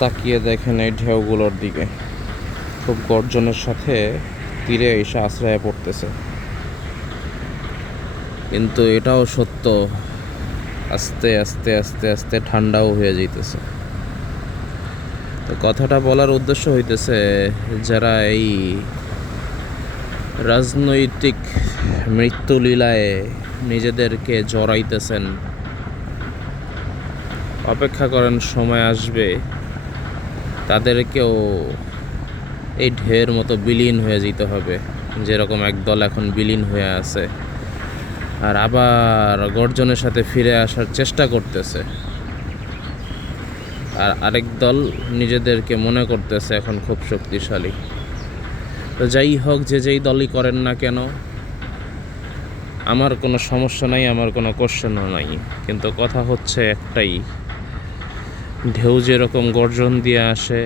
তাকিয়ে দেখেন এই ঢেউগুলোর দিকে, খুব গর্জনের সাথে তীরে এসে আশ্রয়ে পড়তেছে। কিন্তু এটাও সত্য, আস্তে আস্তে আস্তে আস্তে ঠান্ডাও হয়ে যাইতেছে। তো কথাটা বলার উদ্দেশ্য হইতেছে, যারা এই রাজনৈতিক মৃত্যুলীলায় নিজেদেরকে জড়াইতেছেন, অপেক্ষা করেন, সময় আসবে তাদেরকেও এই ঢেউয়ের মতো বিলীন হয়ে যেতে হবে, যেরকম একদল এখন বিলীন হয়ে আছে আর আবার গর্জনের সাথে ফিরে আসার চেষ্টা করতেছে। আর আরেক দল নিজেদেরকে মনে করতেছে এখন খুব শক্তিশালী। তো যাই হোক, যে যেই দলই করেন না কেন, আমার কোনো সমস্যা নাই, আমার কোনো কোশ্চেনও নাই। কিন্তু কথা হচ্ছে একটাই, ঢেউ যেরকম গর্জন দিয়ে আসে,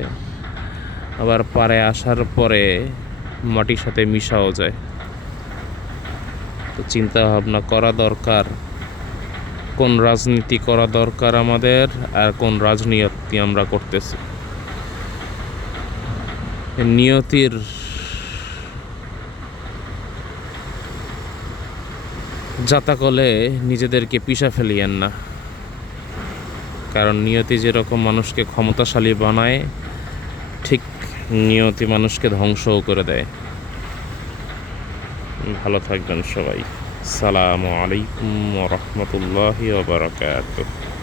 আবার পাড়ে আসার পরে মাটির সাথে মিশাও যায়। তো চিন্তা ভাবনা করা দরকার, কোন রাজনীতি করা দরকার আমাদের, আর কোন রাজনীতি আমরা করতেছি। নিয়তির জাতাকলে নিজেদেরকে পিষা ফেলিয়েন না, কারণ নিয়তি যেরকম মানুষকে ক্ষমতাশালী বানায়, ঠিক নিয়তি মানুষকে ধ্বংসও করে দেয়। ভালো থাকবেন সবাই। আসসালামু আলাইকুম ওয়া রাহমাতুল্লাহি ওয়া বারাকাতুহু।